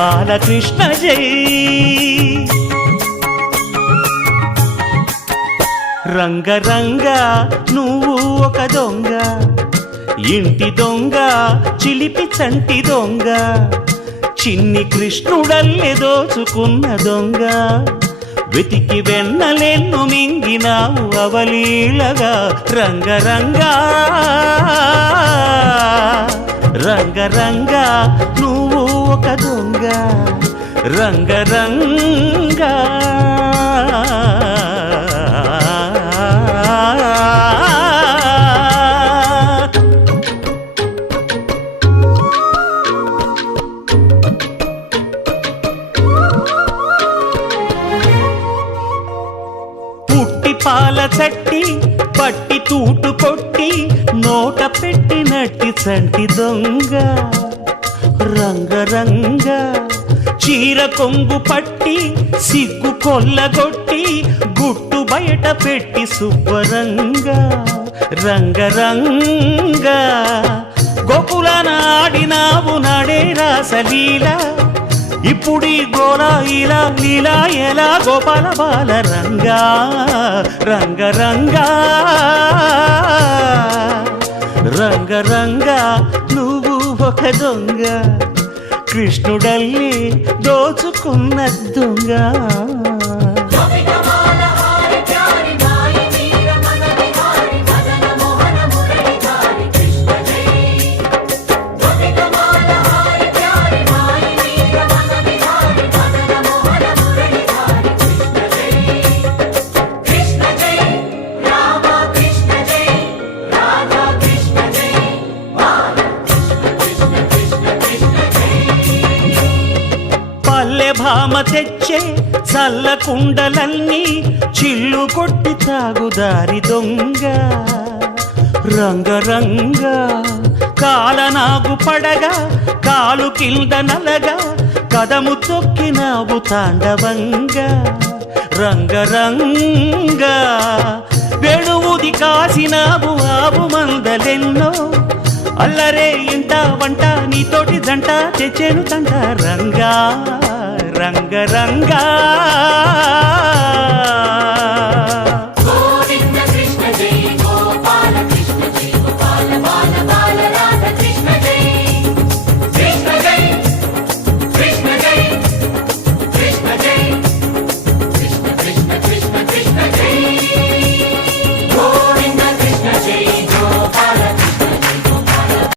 బాలకృష్ణ జై. రంగరంగ నువ్వు ఒక దొంగ, ఇంటి దొంగ చిలిపి చంటి దొంగ, చిన్ని కృష్ణుడల్లె దోచుకున్న దొంగ, వెతికి వెన్నలెన్ను మింగినావు అవలీలగా. రంగరంగ రంగరంగ నువ్వు ఒక దొంగ, రంగరంగ. పాల చట్టి పట్టి తూటు కొట్టి నోట పెట్టినట్టి చంటి దొంగ. రంగరంగ చీర కొంగు పట్టి సిగ్గు కొల్లగొట్టి గుట్టు బయట పెట్టి శుభ్రంగ. రంగరంగ గోకుల నాడినావు నడే రాసలీల, ఇప్పుడీ గోలా ఇలా లీలా ఎలా గోపాల బాల. రంగా రంగరంగా రంగరంగా నువ్వు ఒక దొంగ, కృష్ణుడల్లి దోచుకున్న దొంగ. భామ తెచ్చే చల్ల కుండలన్నీ చిల్లు కొట్టి తాగుదారి దొంగ. రంగరంగ కాలనాగు పడగా కాలు కింద నలగా కదము తొక్కినావు తాండవంగా. రంగరంగ వెణువుది కాసినావు ఆవు మందలెన్నో, అల్లరే ఇంట వంట నీతోటి జంట తెచ్చేను తంట. రంగా రంగరంగా